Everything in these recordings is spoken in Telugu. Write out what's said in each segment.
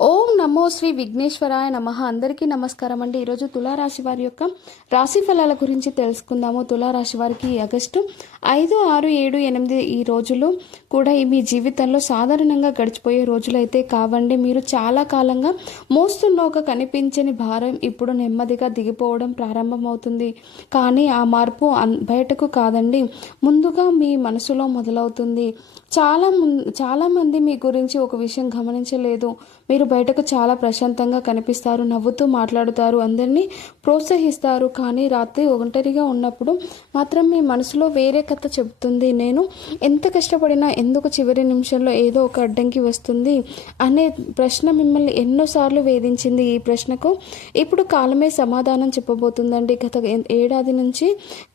ఓం నమో శ్రీ విఘ్నేశ్వరాయ నమః. అందరికీ నమస్కారం అండి. ఈరోజు తులారాశి వారి యొక్క రాశి ఫలాల గురించి తెలుసుకుందాము. తులారాశి వారికి ఆగస్టు 5, 6, 7, 8 ఈ రోజులు కూడా మీ జీవితంలో సాధారణంగా గడిచిపోయే రోజులు అయితే కావండి. మీరు చాలా కాలంగా మోస్తున్న ఒక కనిపించని భారం ఇప్పుడు నెమ్మదిగా దిగిపోవడం ప్రారంభమవుతుంది. కానీ ఆ మార్పు బయటకు కాదండి, ముందుగా మీ మనసులో మొదలవుతుంది. చాలామంది మీ గురించి ఒక విషయం గమనించలేదు. మీరు బయటకు చాలా ప్రశాంతంగా కనిపిస్తారు, నవ్వుతూ మాట్లాడుతారు, అందరినీ ప్రోత్సహిస్తారు. కానీ రాత్రి ఒంటరిగా ఉన్నప్పుడు మాత్రం మీ మనసులో వేరే కథ చెబుతుంది. నేను ఎంత కష్టపడినా ఎందుకు చివరి నిమిషంలో ఏదో ఒక అడ్డంకి వస్తుంది అనే ప్రశ్న మిమ్మల్ని ఎన్నోసార్లు వేధించింది. ఈ ప్రశ్నకు ఇప్పుడు కాలమే సమాధానం చెప్పబోతుందండి. గత ఏడాది నుంచి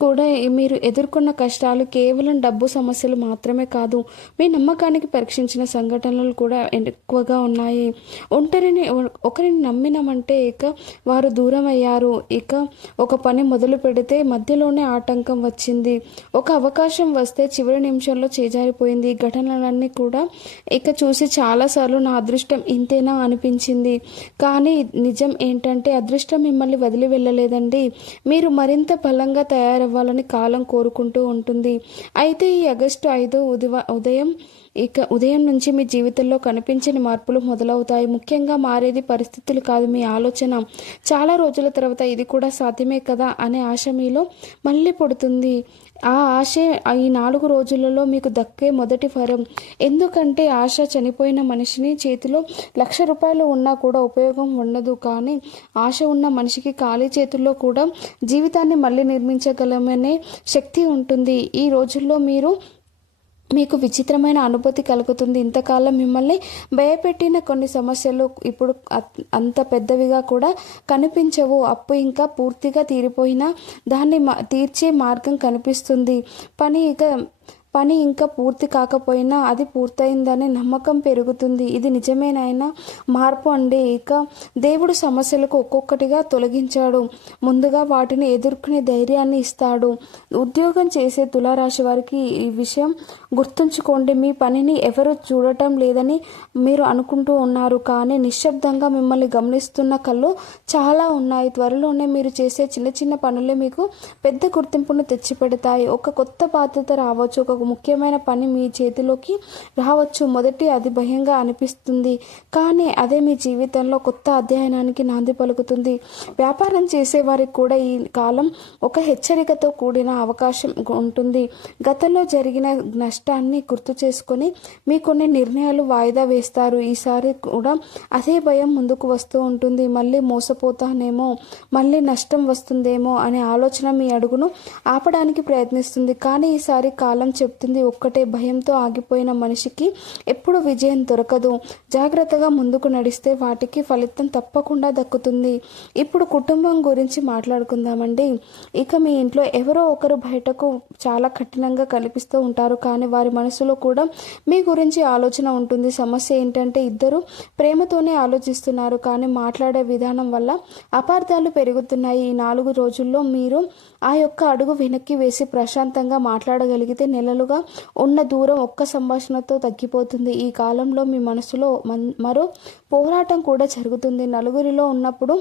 కూడా మీరు ఎదుర్కొన్న కష్టాలు కేవలం డబ్బు సమస్యలు మాత్రమే కాదు, మీ నమ్మకానికి పరీక్షించిన సంఘటనలు కూడా ఎక్కువగా ఉన్నాయి. ఒకరిని నమ్మినామంటే ఇక వారు దూరం అయ్యారు. ఇక ఒక పని మొదలు పెడితే మధ్యలోనే ఆటంకం వచ్చింది. ఒక అవకాశం వస్తే చివరి నిమిషంలో చేజారిపోయింది. ఘటనలన్నీ కూడా ఇక చూసి చాలాసార్లు నా అదృష్టం ఇంతేనా అనిపించింది. కానీ నిజం ఏంటంటే అదృష్టం మిమ్మల్ని వదిలి వెళ్ళలేదండి, మీరు మరింత బలంగా తయారవ్వాలని కాలం కోరుకుంటూ ఉంటుంది. అయితే ఈ ఆగస్టు 5 ఉదయం నుంచి మీ జీవితంలో కనిపించని మార్పులు మొదలవుతాయి. ముఖ్యంగా మారేది పరిస్థితులు కాదు, మీ ఆలోచన. చాలా రోజుల తర్వాత ఇది కూడా సాధ్యమే కదా అనే ఆశ మీలో మళ్ళీ పుడుతుంది. ఆ ఆశే ఈ 4 రోజులలో మీకు దక్కే మొదటి వరం. ఎందుకంటే ఆశ చనిపోయిన మనిషిని చేతిలో ₹1,00,000 ఉన్నా కూడా ఉపయోగం ఉండదు. కానీ ఆశ ఉన్న మనిషికి ఖాళీ చేతుల్లో కూడా జీవితాన్ని మళ్ళీ నిర్మించగలమనే శక్తి ఉంటుంది. ఈ రోజుల్లో మీకు విచిత్రమైన అనుభూతి కలుగుతుంది. ఇంతకాలం మిమ్మల్ని భయపెట్టిన కొన్ని సమస్యలు ఇప్పుడు అంత పెద్దవిగా కూడా కనిపించవు. అప్పు ఇంకా పూర్తిగా తీరిపోయినా దాన్ని తీర్చే మార్గం కనిపిస్తుంది. పని ఇంకా పూర్తి కాకపోయినా అది పూర్తయిందనే నమ్మకం పెరుగుతుంది. ఇది నిజమేనైనా మార్పు అండి. ఇక దేవుడు సమస్యలకు ఒక్కొక్కటిగా తొలగించాడు, ముందుగా వాటిని ఎదుర్కొనే ధైర్యాన్ని ఇస్తాడు. ఉద్యోగం చేసే తులారాశి వారికి ఈ విషయం గుర్తుంచుకోండి. మీ పనిని ఎవరు చూడటం లేదని మీరు అనుకుంటూ ఉన్నారు, కానీ నిశ్శబ్దంగా మిమ్మల్ని గమనిస్తున్న కళ్ళు చాలా ఉన్నాయి. త్వరలోనే మీరు చేసే చిన్న చిన్న పనులే మీకు పెద్ద గుర్తింపును తెచ్చిపెడతాయి. ఒక కొత్త బాధ్యత రావచ్చు, ఒక ముఖ్యమైన పని మీ చేతిలోకి రావచ్చు. మొదటి అది భయంగా అనిపిస్తుంది, కానీ అదే మీ జీవితంలో కొత్త అధ్యయనానికి నాంది పలుకుతుంది. వ్యాపారం చేసే వారికి కూడా ఈ కాలం ఒక హెచ్చరికతో కూడిన అవకాశం ఉంటుంది. గతంలో జరిగిన నష్టాన్ని గుర్తు చేసుకొని మీ కొన్ని నిర్ణయాలు వాయిదా వేస్తారు. ఈసారి కూడా అదే భయం ముందుకు వస్తూ ఉంటుంది. మళ్ళీ మోసపోతానేమో, మళ్ళీ నష్టం వస్తుందేమో అనే ఆలోచన మీ అడుగును ఆపడానికి ప్రయత్నిస్తుంది. కానీ ఈసారి కాలం చెప్తుంది ఒక్కటే, భయంతో ఆగిపోయిన మనిషికి ఎప్పుడు విజయం దొరకదు. జాగ్రత్తగా ముందుకు నడిస్తే వాటికి ఫలితం తప్పకుండా దక్కుతుంది. ఇప్పుడు కుటుంబం గురించి మాట్లాడుకుందామండి. ఇక మీ ఇంట్లో ఎవరో ఒకరు బయటకు చాలా కఠినంగా కనిపిస్తూ ఉంటారు, కానీ వారి మనసులో కూడా మీ గురించి ఆలోచన ఉంటుంది. సమస్య ఏంటంటే ఇద్దరు ప్రేమతోనే ఆలోచిస్తున్నారు, కానీ మాట్లాడే విధానం వల్ల అపార్థాలు పెరుగుతున్నాయి. ఈ 4 రోజుల్లో మీరు ఆ యొక్క అడుగు వెనక్కి వేసి ప్రశాంతంగా మాట్లాడగలిగితే నెలలుగా ఉన్న దూరం ఒక్క సంభాషణతో తగ్గిపోతుంది. ఈ కాలంలో మీ మనసులో మరో పోరాటం కూడా జరుగుతుంది. నలుగురిలో ఉన్నప్పుడు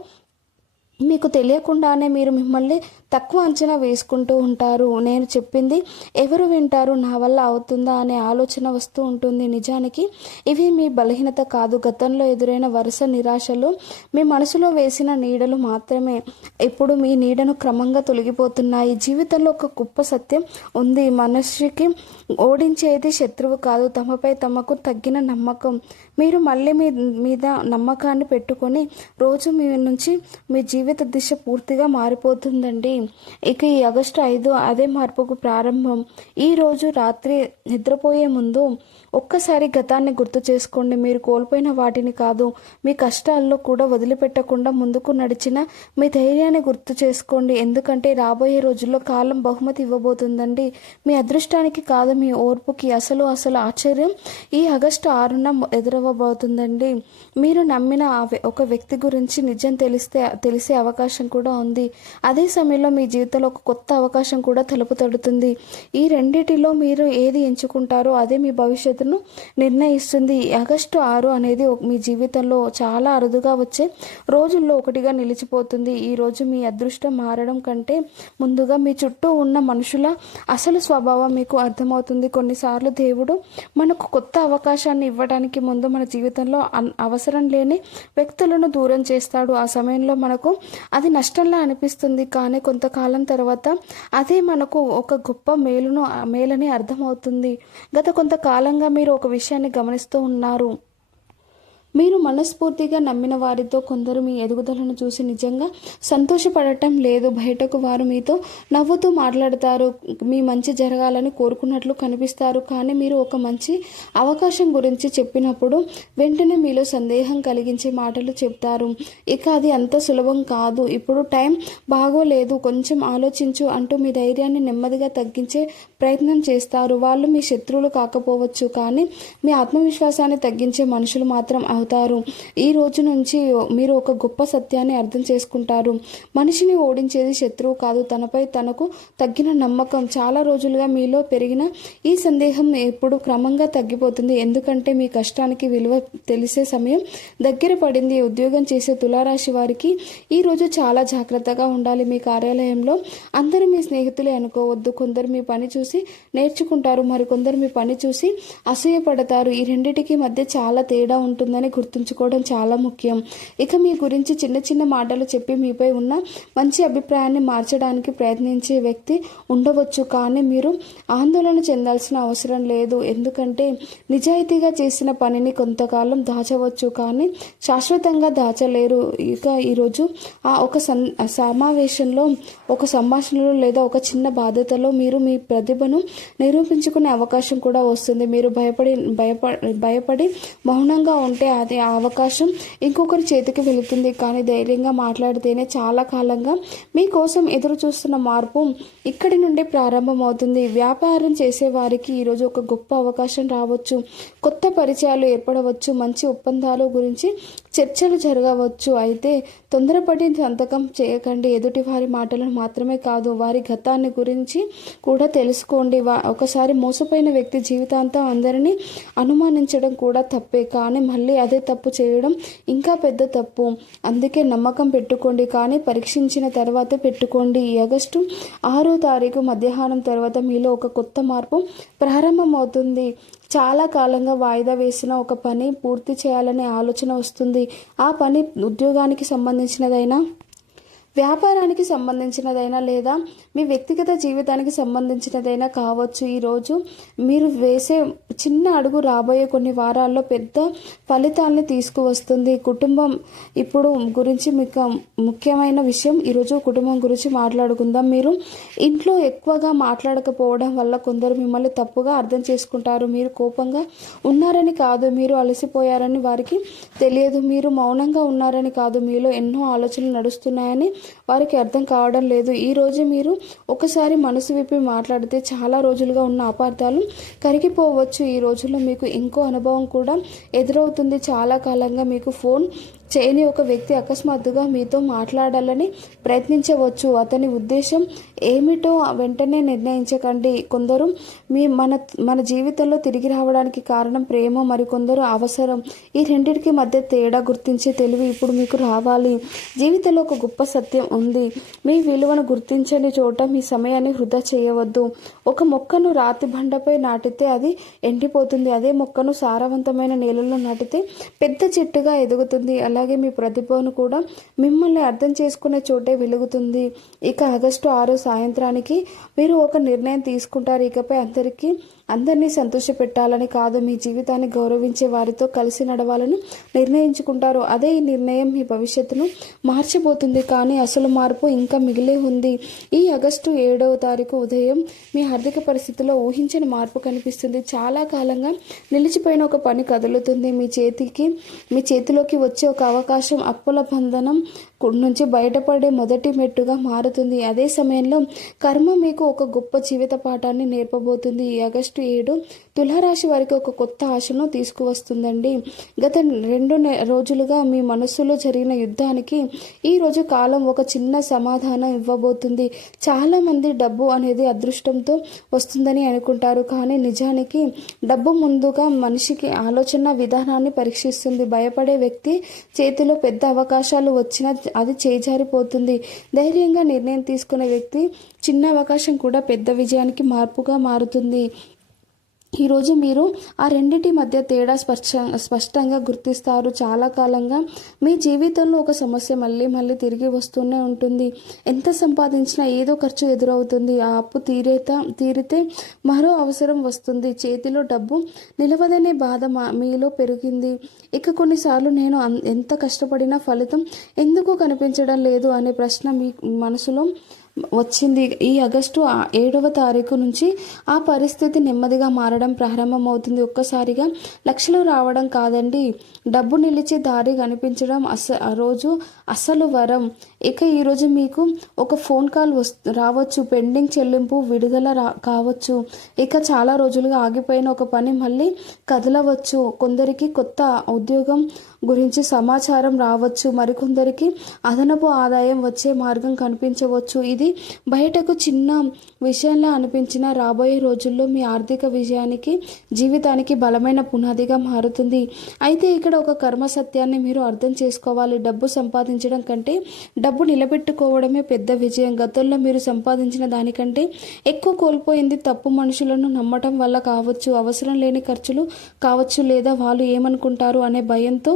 మీకు తెలియకుండానే మీరు మిమ్మల్ని తక్కువ అంచనా వేసుకుంటూ ఉంటారు. నేను చెప్పింది ఎవరు వింటారు, నా వల్ల అవుతుందా అనే ఆలోచన వస్తూ ఉంటుంది. నిజానికి ఇవి మీ బలహీనత కాదు, గతంలో ఎదురైన వరుస నిరాశలు మీ మనసులో వేసిన నీడలు మాత్రమే. ఇప్పుడు మీ నీడను క్రమంగా తొలగిపోతున్నాయి. జీవితంలో ఒక గొప్ప సత్యం ఉంది, మనిషికి ఓడించేది శత్రువు కాదు, తమపై తమకు తగ్గిన నమ్మకం. మీరు మళ్ళీ మీ మీద నమ్మకాన్ని పెట్టుకొని రోజు మీ నుంచి మీ జీవిత దిశ పూర్తిగా మారిపోతుందండి. ఇక ఈ ఆగస్టు 5 అదే మార్పుకు ప్రారంభం. ఈ రోజు రాత్రి నిద్రపోయే ముందు ఒక్కసారి గతాన్ని గుర్తు చేసుకోండి. మీరు కోల్పోయిన వాటిని కాదు, మీ కష్టాల్లో కూడా వదిలిపెట్టకుండా ముందుకు నడిచిన మీ ధైర్యాన్ని గుర్తు చేసుకోండి. ఎందుకంటే రాబోయే రోజుల్లో కాలం బహుమతి ఇవ్వబోతుందండి, మీ అదృష్టానికి కాదు, మీ ఓర్పుకి. అసలు ఆశ్చర్యం ఈ ఆగస్టు 6న ఎదురవ్వబోతుందండి. మీరు నమ్మిన ఒక వ్యక్తి గురించి నిజం తెలిసే అవకాశం కూడా ఉంది. అదే సమయంలో మీ జీవితంలో ఒక కొత్త అవకాశం కూడా తలుపు తడుతుంది. ఈ రెండిటిలో మీరు ఏది ఎంచుకుంటారో అదే మీ భవిష్యత్తును నిర్ణయిస్తుంది. ఆగస్టు 6 అనేది మీ జీవితంలో చాలా అరుదుగా వచ్చే రోజుల్లో ఒకటిగా నిలిచిపోతుంది. ఈరోజు మీ అదృష్టం మారడం కంటే ముందుగా మీ చుట్టూ ఉన్న మనుషుల అసలు స్వభావం మీకు అర్థమవుతుంది. కొన్నిసార్లు దేవుడు మనకు కొత్త అవకాశాన్ని ఇవ్వడానికి ముందు మన జీవితంలో అవసరం లేని వ్యక్తులను దూరం చేస్తాడు. ఆ సమయంలో మనకు అది నష్టంలా అనిపిస్తుంది, కానీ కొంతకాలం తర్వాత అదే మనకు ఒక గొప్ప మేలని అర్థమవుతుంది. గత కొంతకాలంగా మీరు ఒక విషయాన్ని గమనిస్తూ ఉన్నారు. మీరు మనస్ఫూర్తిగా నమ్మిన వారితో కొందరు మీ ఎదుగుదలను చూసి నిజంగా సంతోషపడటం లేదు. బయటకు వారు మీతో నవ్వుతూ మాట్లాడతారు, మీ మంచి జరగాలని కోరుకున్నట్లు కనిపిస్తారు. కానీ మీరు ఒక మంచి అవకాశం గురించి చెప్పినప్పుడు వెంటనే మీలో సందేహం కలిగించే మాటలు చెప్తారు. ఇక అది అంత సులభం కాదు, ఇప్పుడు టైం బాగోలేదు, కొంచెం ఆలోచించు అంటూ మీ ధైర్యాన్ని నెమ్మదిగా తగ్గించే ప్రయత్నం చేస్తారు. వాళ్ళు మీ శత్రువులు కాకపోవచ్చు, కానీ మీ ఆత్మవిశ్వాసాన్ని తగ్గించే మనుషులు మాత్రం అవుతారు. ఈ రోజు నుంచి మీరు ఒక గొప్ప సత్యాన్ని అర్థం చేసుకుంటారు. మనిషిని ఓడించేది శత్రువు కాదు, తనపై తనకు తగ్గిన నమ్మకం. చాలా రోజులుగా మీలో పెరిగిన ఈ సందేహం ఇప్పుడు క్రమంగా తగ్గిపోతుంది, ఎందుకంటే మీ కష్టానికి విలువ తెలిసే సమయం దగ్గర పడింది. ఉద్యోగం చేసే తులారాశి వారికి ఈరోజు చాలా జాగ్రత్తగా ఉండాలి. మీ కార్యాలయంలో అందరూ మీ స్నేహితులే అనుకోవద్దు. కొందరు మీ పని చూసి నేర్చుకుంటారు, మరికొందరు మీ పని చూసి అసూయపడతారు. ఈ రెండిటికి మధ్య చాలా తేడా ఉంటుందని గుర్తుంచుకోవడం చాలా ముఖ్యం. ఇక మీ గురించి చిన్న చిన్న మాటలు చెప్పి మీపై ఉన్న మంచి అభిప్రాయాన్ని మార్చడానికి ప్రయత్నించే వ్యక్తి ఉండవచ్చు, కానీ మీరు ఆందోళన చెందాల్సిన అవసరం లేదు. ఎందుకంటే నిజాయితీగా చేసిన పనిని కొంతకాలం దాచవచ్చు, కానీ శాశ్వతంగా దాచలేరు. ఇక ఈరోజు ఒక సమావేశంలో, ఒక సంభాషణలో లేదా ఒక చిన్న బాధ్యతలో మీరు మీ ప్రతిభను నిరూపించుకునే అవకాశం కూడా వస్తుంది. మీరు భయపడి మౌనంగా ఉంటే అది ఆ అవకాశం ఇంకొకరి చేతికి వెళుతుంది. కానీ ధైర్యంగా మాట్లాడితేనే చాలా కాలంగా మీకోసం ఎదురు చూస్తున్న మార్పు ఇక్కడి నుండి ప్రారంభమవుతుంది. వ్యాపారం చేసే వారికి ఈరోజు ఒక గొప్ప అవకాశం రావచ్చు, కొత్త పరిచయాలు ఏర్పడవచ్చు, మంచి ఒప్పందాల గురించి చర్చలు జరగవచ్చు. అయితే తొందరపడి సంతకం చేయకండి. ఎదుటి వారి మాటలను మాత్రమే కాదు, వారి గతాన్ని గురించి కూడా తెలుసుకోండి. ఒకసారి మోసపోయిన వ్యక్తి జీవితాంతం అందరినీ అనుమానించడం కూడా తప్పే, కానీ మళ్ళీ అదే తప్పు చేయడం ఇంకా పెద్ద తప్పు. అందుకే నమ్మకం పెట్టుకోండి, కానీ పరీక్షించిన తర్వాతే పెట్టుకోండి. ఈ ఆగస్టు 6 మధ్యాహ్నం తర్వాత మీలో ఒక కొత్త మార్పు ప్రారంభమవుతుంది. చాలా కాలంగా వాయిదా వేసిన ఒక పని పూర్తి చేయాలనే ఆలోచన వస్తుంది. ఆ పని ఉద్యోగానికి సంబంధించినదైనా, వ్యాపారానికి సంబంధించినదైనా లేదా మీ వ్యక్తిగత జీవితానికి సంబంధించినదైనా కావచ్చు. ఈరోజు మీరు వేసే చిన్న అడుగు రాబోయే కొన్ని వారాల్లో పెద్ద ఫలితాలని తీసుకువస్తుంది. కుటుంబం ఇప్పుడు గురించి మీకు ముఖ్యమైన విషయం, ఈరోజు కుటుంబం గురించి మాట్లాడుకుందాం. మీరు ఇంట్లో ఎక్కువగా మాట్లాడకపోవడం వల్ల కొందరు మిమ్మల్ని తప్పుగా అర్థం చేసుకుంటారు. మీరు కోపంగా ఉన్నారని కాదు, మీరు అలసిపోయారని వారికి తెలియదు. మీరు మౌనంగా ఉన్నారని కాదు, మీలో ఎన్నో ఆలోచనలు నడుస్తున్నాయని వారికి అర్థం కావడం లేదు. ఈరోజు మీరు ఒకసారి మనసు విప్పి మాట్లాడితే చాలా రోజులుగా ఉన్న అపార్థాలు కరిగిపోవచ్చు. ఈ రోజుల్లో మీకు ఇంకో అనుభవం కూడా ఎదురవుతుంది. చాలా కాలంగా మీకు ఫోన్ చేయని ఒక వ్యక్తి అకస్మాత్తుగా మీతో మాట్లాడాలని ప్రయత్నించవచ్చు. అతని ఉద్దేశం ఏమిటో వెంటనే నిర్ణయించకండి. కొందరు మన జీవితంలో తిరిగి రావడానికి కారణం ప్రేమ, మరికొందరు అవసరం. ఈ రెండింటికి మధ్య తేడా గుర్తించే తెలివి ఇప్పుడు మీకు రావాలి. జీవితంలో ఒక గొప్ప సత్యం ఉంది, మీ విలువను గుర్తించని చోట మీ సమయాన్ని వృధా చేయవద్దు. ఒక మొక్కను రాతి బండపై నాటితే అది ఎండిపోతుంది, అదే మొక్కను సారవంతమైన నేలలో నాటితే పెద్ద చెట్టుగా ఎదుగుతుంది. అలాగే మీ ప్రతిభను కూడా మిమ్మల్ని అర్థం చేసుకునే చోటే వెలుగుతుంది. ఇక ఆగస్టు 6 సాయంత్రానికి మీరు ఒక నిర్ణయం తీసుకుంటారు. ఇకపై అందరినీ సంతోషపెట్టాలని కాదు, మీ జీవితాన్ని గౌరవించే వారితో కలిసి నడవాలని నిర్ణయించుకుంటారు. అదే ఈ నిర్ణయం మీ భవిష్యత్తును మార్చబోతుంది. కానీ అసలు మార్పు ఇంకా మిగిలే ఉంది. ఈ ఆగస్టు 7 ఉదయం మీ ఆర్థిక పరిస్థితిలో ఊహించని మార్పు కనిపిస్తుంది. చాలా కాలంగా నిలిచిపోయిన ఒక పని కదులుతుంది. మీ చేతిలోకి వచ్చే ఒక అవకాశం అప్పుల బంధనం నుంచి బయటపడే మొదటి మెట్టుగా మారుతుంది. అదే సమయంలో కర్మ మీకు ఒక గొప్ప జీవిత పాఠాన్ని నేర్పబోతుంది. ఈ ఆగస్టు ఆగస్టు 7 తులారాశి వారికి ఒక కొత్త ఆశను తీసుకువస్తుందండి. గత 2 రోజులుగా మీ మనస్సులో జరిగిన యుద్ధానికి ఈరోజు కాలం ఒక చిన్న సమాధానం ఇవ్వబోతుంది. చాలామంది డబ్బు అనేది అదృష్టంతో వస్తుందని అనుకుంటారు, కానీ నిజానికి డబ్బు ముందుగా మనిషికి ఆలోచన విధానాన్ని పరీక్షిస్తుంది. భయపడే వ్యక్తి చేతిలో పెద్ద అవకాశాలు వచ్చినా అది చేజారిపోతుంది. ధైర్యంగా నిర్ణయం తీసుకునే వ్యక్తి చిన్న అవకాశం కూడా పెద్ద విజయానికి మార్పుగా మారుతుంది. ఈరోజు మీరు ఆ రెండింటి మధ్య తేడా స్పష్టంగా గుర్తిస్తారు. చాలా కాలంగా మీ జీవితంలో ఒక సమస్య మళ్ళీ మళ్ళీ తిరిగి వస్తూనే ఉంటుంది. ఎంత సంపాదించినా ఏదో ఖర్చు ఎదురవుతుంది. ఆ అప్పు తీరితే మరో అవసరం వస్తుంది. చేతిలో డబ్బు నిలవదనే బాధ మీలో పెరిగింది. ఇక కొన్నిసార్లు నేను ఎంత కష్టపడినా ఫలితం ఎందుకు కనిపించడం లేదు అనే ప్రశ్న మీ మనసులో వచ్చింది. ఈ ఆగస్టు 7వ తారీఖు నుంచి ఆ పరిస్థితి నెమ్మదిగా మారడం ప్రారంభమవుతుంది. ఒక్కసారిగా లక్షలు రావడం కాదండి, డబ్బు నిలిచి దారి కనిపించడం ఆ రోజు అసలు వరం. ఇక ఈరోజు మీకు ఒక ఫోన్ కాల్ రావచ్చు, పెండింగ్ చెల్లింపు విడుదల కావచ్చు, ఇక చాలా రోజులుగా ఆగిపోయిన ఒక పని మళ్ళీ కదలవచ్చు. కొందరికి కొత్త ఉద్యోగం గురించి సమాచారం రావచ్చు, మరికొందరికి అదనపు ఆదాయం వచ్చే మార్గం కనిపించవచ్చు. ఇది బయటకు చిన్న విషయంలా అనిపించిన రాబోయే రోజుల్లో మీ ఆర్థిక విజయానికి జీవితానికి బలమైన పునాదిగా మారుతుంది. అయితే ఇక్కడ ఒక కర్మ సత్యాన్ని మీరు అర్థం చేసుకోవాలి. డబ్బు సంపాదించడం కంటే డబ్బు నిలబెట్టుకోవడమే పెద్ద విజయం. గతంలో మీరు సంపాదించిన దానికంటే ఎక్కువ కోల్పోయింది తప్పు మనుషులను నమ్మటం వల్ల కావచ్చు, అవసరం లేని ఖర్చులు కావచ్చు, లేదా వాళ్ళు ఏమనుకుంటారు అనే భయంతో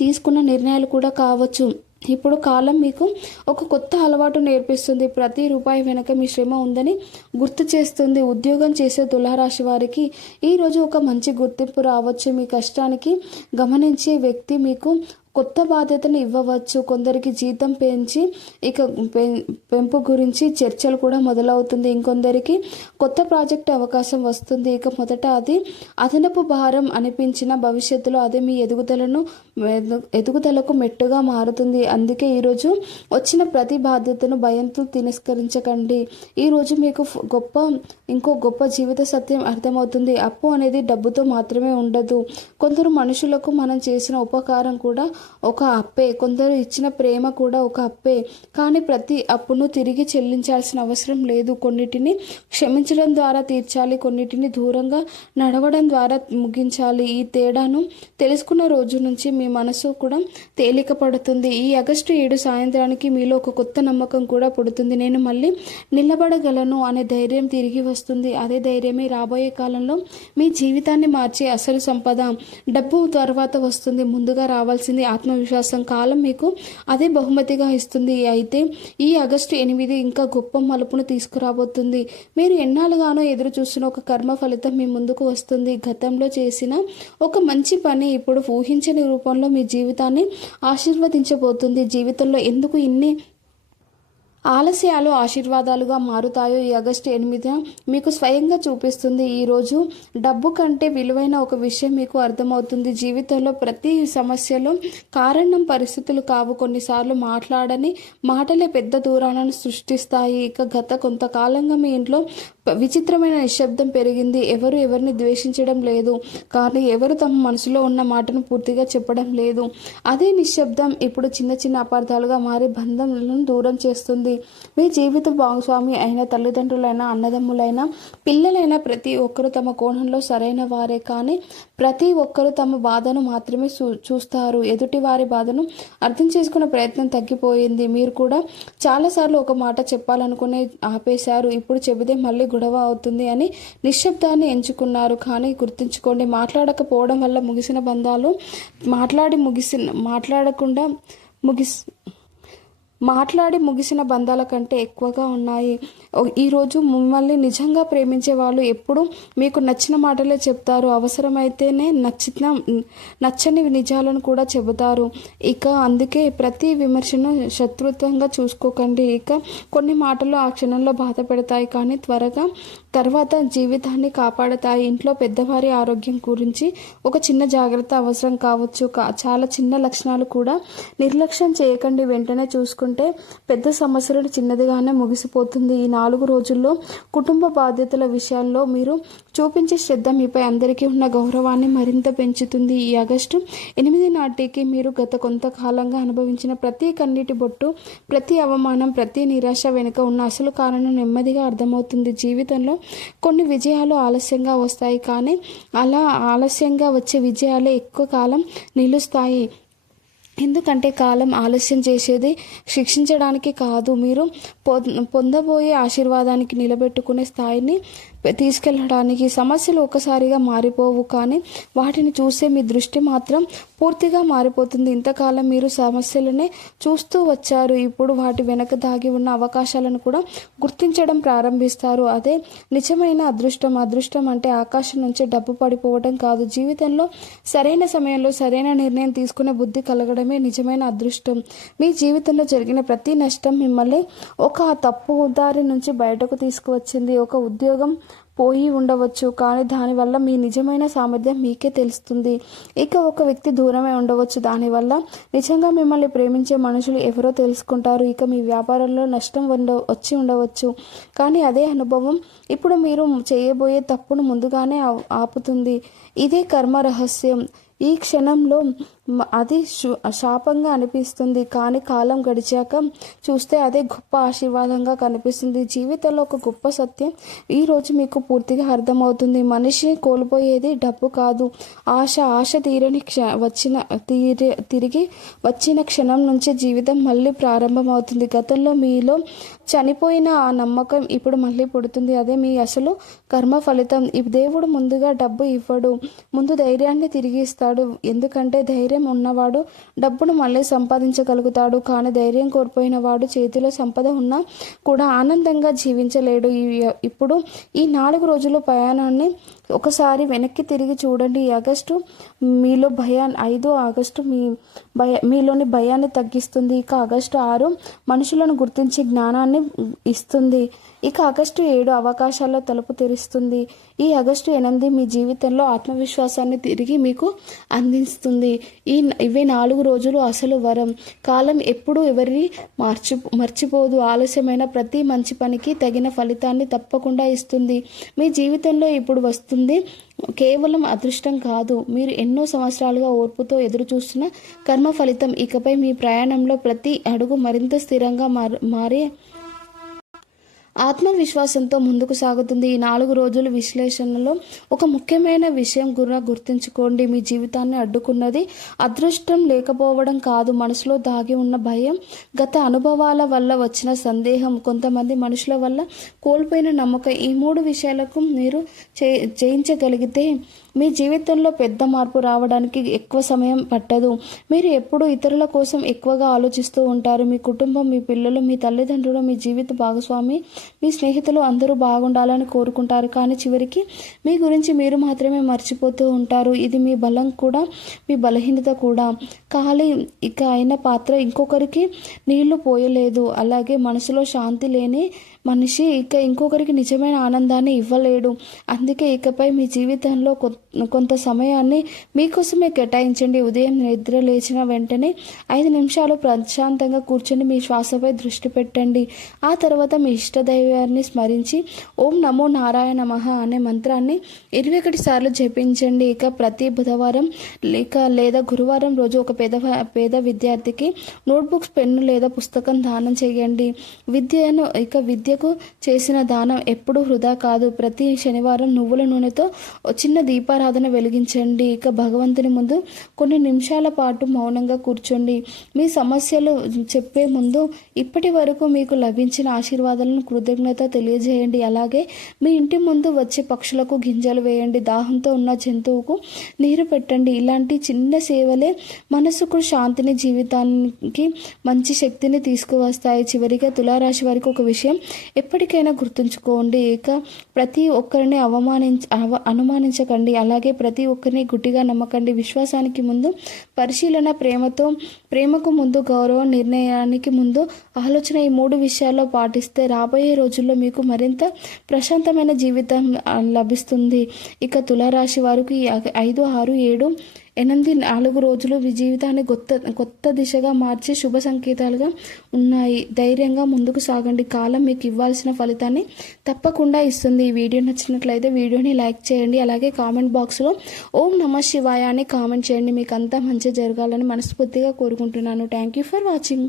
తీసుకున్న నిర్ణయాలు కూడా కావచ్చు. ఇప్పుడు కాలం మీకు ఒక కొత్త అలవాటు నేర్పిస్తుంది. ప్రతి రూపాయి వెనక మీ శ్రమ ఉందని గుర్తు చేస్తుంది. ఉద్యోగం చేసే తులారాశి వారికి ఈరోజు ఒక మంచి గుర్తింపు రావచ్చు. మీ కష్టానికి గమనించే వ్యక్తి మీకు కొత్త బాధ్యతను ఇవ్వవచ్చు. కొందరికి జీతం పెంచి ఇక పెంపు గురించి చర్చలు కూడా మొదలవుతుంది. ఇంకొందరికి కొత్త ప్రాజెక్టు అవకాశం వస్తుంది. ఇక మొదట అది అదనపు భారం అనిపించిన భవిష్యత్తులో అది మీ ఎదుగుదలకు మెట్టుగా మారుతుంది. అందుకే ఈరోజు వచ్చిన ప్రతి బాధ్యతను భయంతో తిరస్కరించకండి. ఈరోజు మీకు ఇంకో గొప్ప జీవిత సత్యం అర్థమవుతుంది. అప్పు అనేది డబ్బుతో మాత్రమే ఉండదు. కొందరు మనుషులకు మనం చేసిన ఉపకారం కూడా ఒక అప్పే, కొందరు ఇచ్చిన ప్రేమ కూడా ఒక అప్పే. కానీ ప్రతి అప్పును తిరిగి చెల్లించాల్సిన అవసరం లేదు. కొన్నిటిని క్షమించడం ద్వారా తీర్చాలి, కొన్నిటిని దూరంగా నడవడం ద్వారా ముగించాలి. ఈ తేడాను తెలుసుకున్న రోజు నుంచి మీ మనసు కూడా తేలిక పడుతుంది. ఈ ఆగస్టు 7 సాయంత్రానికి మీలో ఒక కొత్త నమ్మకం కూడా పుడుతుంది. నేను మళ్ళీ నిలబడగలను అనే ధైర్యం తిరిగి వస్తుంది. అదే ధైర్యమే రాబోయే కాలంలో మీ జీవితాన్ని మార్చే అసలు సంపద. డబ్బు తర్వాత వస్తుంది, ముందుగా రావాల్సింది ఆత్మవిశ్వాసం. కాలం మీకు అదే బహుమతిగా ఇస్తుంది. అయితే ఈ ఆగస్టు 8 ఇంకా గొప్ప మలుపును తీసుకురాబోతుంది. మీరు ఎన్నాళ్ళుగానో ఎదురు చూస్తున్న ఒక కర్మ ఫలితం మీ ముందుకు వస్తుంది. గతంలో చేసిన ఒక మంచి పని ఇప్పుడు ఊహించని రూపంలో మీ జీవితాన్ని ఆశీర్వదించబోతుంది. జీవితంలో ఎందుకు ఇన్ని ఆలస్యాలు ఆశీర్వాదాలుగా మారుతాయో ఈ ఆగస్టు 8 మీకు స్వయంగా చూపిస్తుంది. ఈరోజు డబ్బు కంటే విలువైన ఒక విషయం మీకు అర్థమవుతుంది. జీవితంలో ప్రతి సమస్యలో కారణం పరిస్థితులు కావు, కొన్నిసార్లు మాట్లాడని మాటలే పెద్ద దూరాలను సృష్టిస్తాయి. ఇక గత కొంతకాలంగా మీ ఇంట్లో విచిత్రమైన నిశ్శబ్దం పెరిగింది. ఎవరు ఎవరిని ద్వేషించడం లేదు, కానీ ఎవరు తమ మనసులో ఉన్న మాటను పూర్తిగా చెప్పడం లేదు. అదే నిశ్శబ్దం ఇప్పుడు చిన్న చిన్న అపార్థాలుగా మారి బంధాలను దూరం చేస్తుంది. మీ జీవిత భాగస్వామి అయిన తల్లిదండ్రులైనా, అన్నదమ్ములైనా, పిల్లలైనా ప్రతి ఒక్కరు తమ కోణంలో సరైన వారే, కానీ ప్రతి ఒక్కరు తమ బాధను మాత్రమే చూస్తారు. ఎదుటి వారి బాధను అర్థం చేసుకునే ప్రయత్నం తగ్గిపోయింది. మీరు కూడా చాలాసార్లు ఒక మాట చెప్పాలనుకునే ఆపేశారు. ఇప్పుడు చెబితే మళ్ళీ గొడవ అవుతుంది అని నిశ్శబ్దాన్ని ఎంచుకున్నారు. కానీ గుర్తుంచుకోండి, మాట్లాడకపోవడం వల్ల ముగిసిన బంధాలు మాట్లాడి ముగిసిన బంధాల కంటే ఎక్కువగా ఉన్నాయి. ఈరోజు మిమ్మల్ని నిజంగా ప్రేమించే వాళ్ళు ఎప్పుడు మీకు నచ్చిన మాటలే చెప్తారు. అవసరమైతేనే నచ్చని నిజాలను కూడా చెబుతారు. ఇక అందుకే ప్రతి విమర్శను శత్రుత్వంగా చూసుకోకండి. ఇక కొన్ని మాటలు ఆ క్షణంలో బాధ పెడతాయి, కానీ తర్వాత జీవితాన్ని కాపాడతాయి. ఇంట్లో పెద్దవారి ఆరోగ్యం గురించి ఒక చిన్న జాగ్రత్త అవసరం కావచ్చు. చాలా చిన్న లక్షణాలు కూడా నిర్లక్ష్యం చేయకండి, వెంటనే చూసుకుంటే తీసుకుంటే పెద్ద సమస్యలను చిన్నదిగానే ముగిసిపోతుంది. ఈ 4 రోజుల్లో కుటుంబ బాధ్యతల విషయాల్లో మీరు చూపించే శ్రద్ధ మీపై అందరికీ ఉన్న గౌరవాన్ని మరింత పెంచుతుంది. ఈ ఆగస్టు 8 నాటికి మీరు గత కొంతకాలంగా అనుభవించిన ప్రతి కన్నీటి బొట్టు, ప్రతి అవమానం, ప్రతి నిరాశ వెనుక ఉన్న అసలు కారణం నెమ్మదిగా అర్థమవుతుంది. జీవితంలో కొన్ని విజయాలు ఆలస్యంగా వస్తాయి, కానీ అలా ఆలస్యంగా వచ్చే విజయాలే ఎక్కువ కాలం నిలుస్తాయి. ఎందుకంటే కాలం ఆలస్యం చేసేది శిక్షించడానికి కాదు, మీరు పొందబోయే ఆశీర్వాదానికి నిలబెట్టుకునే స్థాయిని తీసుకెళ్ళడానికి. సమస్యలు ఒకసారిగా మారిపోవు, కానీ వాటిని చూసే మీ దృష్టి మాత్రం పూర్తిగా మారిపోతుంది. ఇంతకాలం మీరు సమస్యలనే చూస్తూ వచ్చారు, ఇప్పుడు వాటి వెనక దాగి ఉన్న అవకాశాలను కూడా గుర్తించడం ప్రారంభిస్తారు. అదే నిజమైన అదృష్టం. అదృష్టం అంటే ఆకాశం నుంచి డబ్బు పడిపోవడం కాదు, జీవితంలో సరైన సమయంలో సరైన నిర్ణయం తీసుకునే బుద్ధి కలగడమే నిజమైన అదృష్టం. మీ జీవితంలో జరిగిన ప్రతి నష్టం మిమ్మల్ని ఒక తప్పు దారి నుంచి బయటకు తీసుకువచ్చింది. ఒక ఉద్యోగం పోయి ఉండవచ్చు, కానీ దానివల్ల మీ నిజమైన సామర్థ్యం మీకే తెలుస్తుంది. ఇక ఒక వ్యక్తి దూరమై ఉండవచ్చు, దానివల్ల నిజంగా మిమ్మల్ని ప్రేమించే మనుషులు ఎవరో తెలుసుకుంటారు. ఇక మీ వ్యాపారంలో నష్టం వచ్చి ఉండవచ్చు, కానీ అదే అనుభవం ఇప్పుడు మీరు చేయబోయే తప్పును ముందుగానే ఆపుతుంది. ఇదే కర్మ రహస్యం. ఈ క్షణంలో అది శాపంగా అనిపిస్తుంది, కానీ కాలం గడిచాక చూస్తే అదే గొప్ప ఆశీర్వాదంగా కనిపిస్తుంది. జీవితంలో ఒక గొప్ప సత్యం ఈరోజు మీకు పూర్తిగా అర్థమవుతుంది. మనిషి కోల్పోయేది డబ్బు కాదు, ఆశ. ఆశ తిరిగి వచ్చిన క్షణం నుంచే జీవితం మళ్ళీ ప్రారంభమవుతుంది. గతంలో మీలో చనిపోయిన ఆ నమ్మకం ఇప్పుడు మళ్ళీ పుడుతుంది. అదే మీ అసలు కర్మ ఫలితం. ఈ దేవుడు ముందుగా డబ్బు ఇవ్వడు, ముందు ధైర్యాన్ని తిరిగి ఇస్తాడు. ఎందుకంటే ధైర్యం ఉన్నవాడు డబ్బును మళ్ళీ సంపాదించగలుగుతాడు, కానీ ధైర్యం కోల్పోయిన వాడు చేతిలో సంపద ఉన్నా కూడా ఆనందంగా జీవించలేడు. ఇప్పుడు ఈ 4 రోజుల ప్రయాణాన్ని ఒకసారి వెనక్కి తిరిగి చూడండి. ఈ ఆగస్టు మీలో 5 ఆగస్టు మీలోని భయాన్ని తగ్గిస్తుంది. ఇక ఆగస్టు 6 మనుషులను గుర్తించే జ్ఞానాన్ని ఇస్తుంది. ఇక ఆగస్టు 7 అవకాశాల తలుపు తెరుస్తుంది. ఈ ఆగస్టు 8 మీ జీవితంలో ఆత్మవిశ్వాసాన్ని తిరిగి మీకు అందిస్తుంది. ఇవే 4 రోజులు అసలు వరం. కాలం ఎప్పుడూ ఎవరిని మర్చిపోదు. ఆలస్యమైన ప్రతి మంచి పనికి తగిన ఫలితాన్ని తప్పకుండా ఇస్తుంది. మీ జీవితంలో ఇప్పుడు వస్తుంది కేవలం అదృష్టం కాదు, మీరు ఎన్నో సంవత్సరాలుగా ఓర్పుతో ఎదురు చూస్తున్న కర్మ ఫలితం. ఇకపై మీ ప్రయాణంలో ప్రతి అడుగు మరింత స్థిరంగా మారే ఆత్మవిశ్వాసంతో ముందుకు సాగుతుంది. ఈ 4 రోజుల విశ్లేషణలో ఒక ముఖ్యమైన విషయం గుర్తుంచుకోండి. మీ జీవితాన్ని అడ్డుకున్నది అదృష్టం లేకపోవడం కాదు, మనసులో దాగి ఉన్న భయం, గత అనుభవాల వల్ల వచ్చిన సందేహం, కొంతమంది మనుషుల వల్ల కోల్పోయిన నమ్మకం. ఈ 3 విషయాలకు మీరు జయించగలిగితే మీ జీవితంలో పెద్ద మార్పు రావడానికి ఎక్కువ సమయం పట్టదు. మీరు ఎప్పుడు ఇతరుల కోసం ఎక్కువగా ఆలోచిస్తూ ఉంటారు. మీ కుటుంబం, మీ పిల్లలు, మీ తల్లిదండ్రులు, మీ జీవిత భాగస్వామి, మీ స్నేహితులు అందరూ బాగుండాలని కోరుకుంటారు, కానీ చివరికి మీ గురించి మీరు మాత్రమే మర్చిపోతూ ఉంటారు. ఇది మీ బలం కూడా, మీ బలహీనత కూడా. ఖాళీ ఇక అయిన పాత్ర ఇంకొకరికి నీళ్లు పోయలేదు. అలాగే మనసులో శాంతి లేని మనిషి ఇంకొకరికి నిజమైన ఆనందాన్ని ఇవ్వలేడు. అందుకే ఇకపై మీ జీవితంలో కొంత సమయాన్ని మీకోసమే కేటాయించండి. ఉదయం నిద్ర లేచిన వెంటనే 5 నిమిషాలు ప్రశాంతంగా కూర్చొని మీ శ్వాసపై దృష్టి పెట్టండి. ఆ తర్వాత మీ ఇష్టదైవాన్ని స్మరించి ఓం నమో నారాయణ నమః అనే మంత్రాన్ని 21 సార్లు జపించండి. ఇక ప్రతి బుధవారం లేదా గురువారం రోజు ఒక పేద విద్యార్థికి నోట్బుక్స్, పెన్ను లేదా పుస్తకం దానం చేయండి. విద్యకు చేసిన దానం ఎప్పుడూ వృధా కాదు. ప్రతి శనివారం నువ్వుల నూనెతో చిన్న దీపారాధన వెలిగించండి. ఇక భగవంతుని ముందు కొన్ని నిమిషాల పాటు మౌనంగా కూర్చోండి. మీ సమస్యలు చెప్పే ముందు ఇప్పటి వరకు మీకు లభించిన ఆశీర్వాదాలను కృతజ్ఞత తెలియజేయండి. అలాగే మీ ఇంటి ముందు వచ్చే పక్షులకు గింజలు వేయండి. దాహంతో ఉన్న జంతువుకు నీరు పెట్టండి. ఇలాంటి చిన్న సేవలే మనసుకు శాంతిని, జీవితానికి మంచి శక్తిని తీసుకువస్తాయి. చివరిగా తులారాశి వారికి ఒక విషయం ఎప్పటికైనా గుర్తుంచుకోండి. ఇక ప్రతి ఒక్కరిని అనుమానించకండి. అలాగే ప్రతి ఒక్కరిని గుడ్డిగా నమ్మకండి. విశ్వాసానికి ముందు పరిశీలన, ప్రేమకు ముందు గౌరవం, నిర్ణయానికి ముందు ఆలోచన, ఈ 3 విషయాల్లో పాటిస్తే రాబోయే రోజుల్లో మీకు మరింత ప్రశాంతమైన జీవితం లభిస్తుంది. ఇక తులారాశి వారికి 5, 6, 7, 4 రోజులు మీ జీవితాన్ని కొత్త దిశగా మార్చి శుభ సంకేతాలుగా ఉన్నాయి. ధైర్యంగా ముందుకు సాగండి. కాలం మీకు ఇవ్వాల్సిన ఫలితాన్ని తప్పకుండా ఇస్తుంది. ఈ వీడియో నచ్చినట్లయితే వీడియోని లైక్ చేయండి. అలాగే కామెంట్ బాక్స్లో ఓం నమః శివాయ అని కామెంట్ చేయండి. మీకు అంతా మంచి జరగాలని మనస్ఫూర్తిగా కోరుకుంటున్నాను. Thank you for watching.